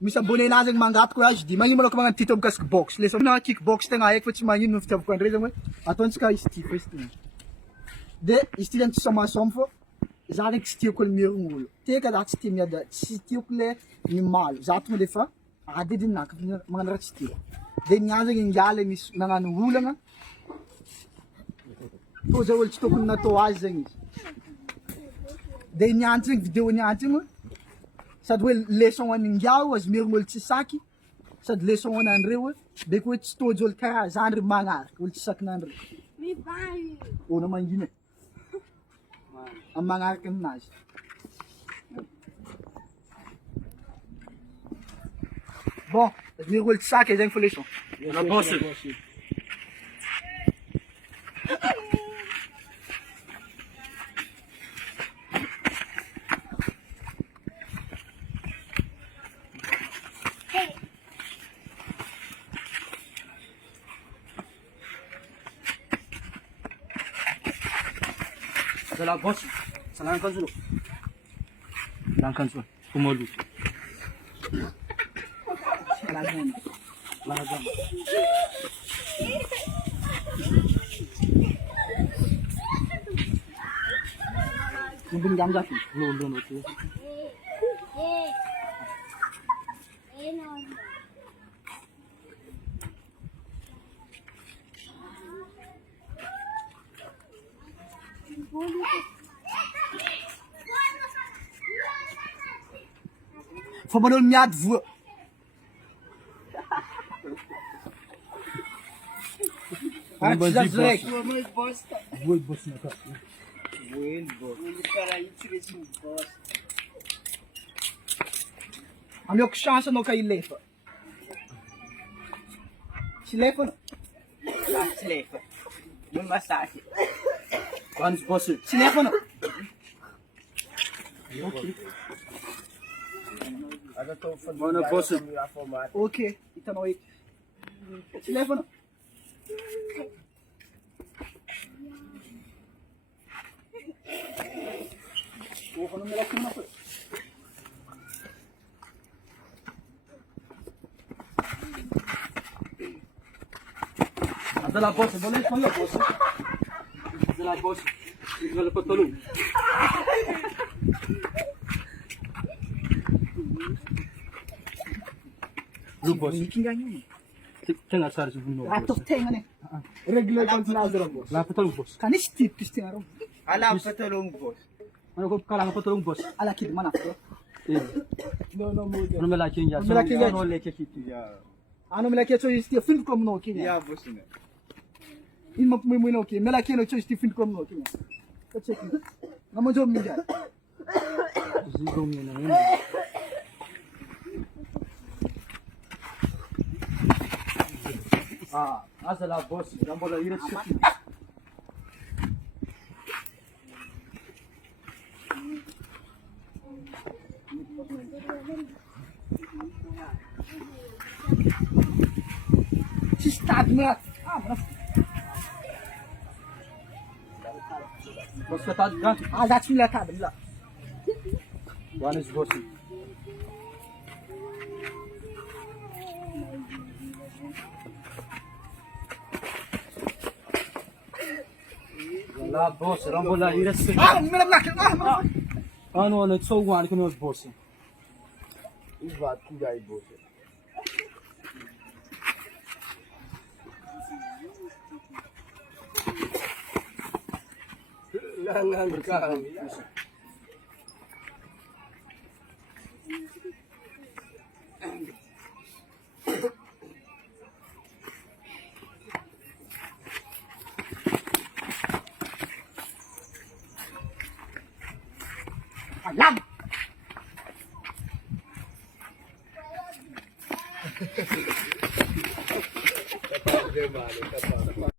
misy abone anazy mangatoko azy de magnino malôka magnano tito mikasiky box le na kickbox tegna haiko fa tsy magnino no fitiavako andre zegny hoe ataontsika izy ty festiny de izy ty zany tsy samasôma fô za ndraiky tsy tiako le miherogn'olo teka za tsy tia miada tsy tiako le mimaly za tonga de fa adidinaka magnano raha tsy tiako de niany zegny ingiala misy nagnano olagna tô zay olo tsy tokony natao azy zegny izy de niany zegny vidéo niany zegny sady hoe leçon ho aningiao azy miherogn'olo tsy saky sady leçon ho anandreo hoe beko hoe tsy tojo olo karaha zandry magnaraka olo tsy sakinandreo ona mangina magnaraka aminazy bon mihery olo tsy saky zegny fa leçon Na boss. Dala boss. Salam kanzu. Salam kanzu. Kumolu. Salam. Mungkin jam jatuh. Belum itu. Faut pas le miad vous. Ah, tu l'as direct. Vou boss na cara. A minha chance não cair lefa. Se lefa não. Se lefa. Não massagem. Quantos boss? Se lefa não. Mana boss? Ok. Então não é. Se lefa não. Vou não me lá uma coisa. Adalah boss, boleh kau ya boss? Adalah boss. Kalau kau tolong. Lu boss. Ninguém ganhou. Tengah sar sebulan. Ah, tu tem né? Regular continuar zero boss. Lah tolong boss. Kan este tipo que tem arão. Alam patulong boss. Mana kau kalah kau tolong boss? Ala kid mana? No muda. Mana melakin ya? Mana melakin ya? Mana leke kitu Ya. Ano me lá que eu estive filho como não aqui. Ya boss na. Ilma muy no aqui. Me lá que eu estive filho como não aqui. Eu check. Não me jogo minha. Zigong ni na. Ah, adalah boss. Jangan boleh irit sikit. Se está me lá. Ah, mas Boss kata kan? ah, já tinha lá me lá. One is boss. Lah boss, jangan boleh irit sikit. Ah, me lá que ah. Ano so one kau boss. Iba tu jai boss. Langan kau. Alam. Kapag